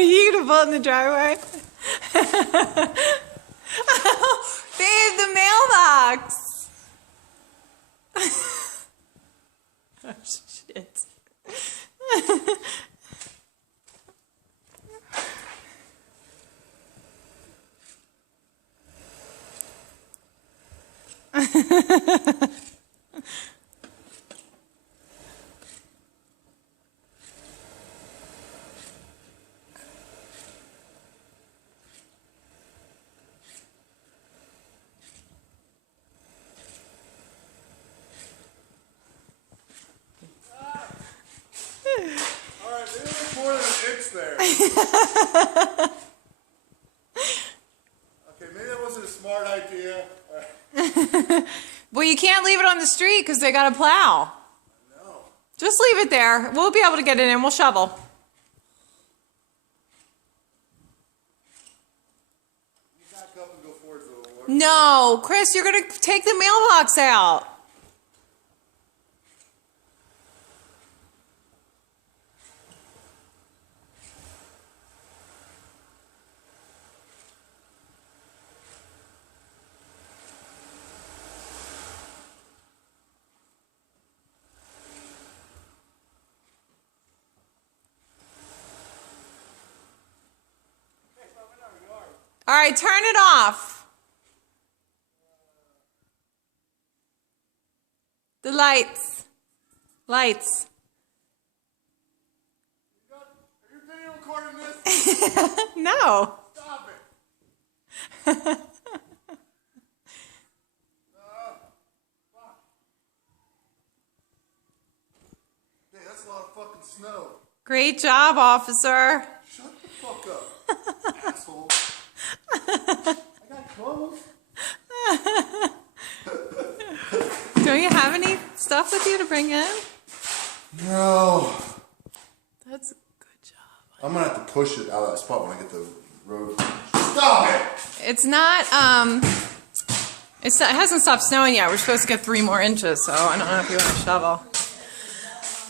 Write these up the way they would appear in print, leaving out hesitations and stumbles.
you gonna pull it in the driveway? Babe, the mailbox. Oh, shit. Alright, maybe there's more than an inch there. Okay, maybe that wasn't a smart idea. Well, you can't leave it on the street because they got to plow. No. Just leave it there. We'll be able to get it in. We'll shovel. You back up and go forward a little more. No, Chris, you're going to take the mailbox out. All right, turn it off. The lights. Lights. Are you video recording this? No. Stop it. Fuck. Hey, that's a lot of fucking snow. Great job, officer. Shut the fuck up, asshole. I got clothes. Don't you have any stuff with you to bring in? No. That's a good job. I'm gonna have to push it out of that spot when I get the road. Stop it! It's not, it hasn't stopped snowing yet. We're supposed to get 3 more inches, so I don't know if you want to shovel.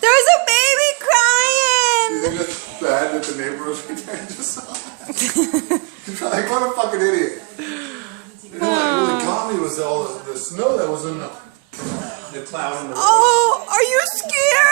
There's a baby crying! You think it's bad that the neighborhood just saw that? Like, what a fucking idiot. You know what really got me was all the snow that was in the cloud. Oh, are you scared?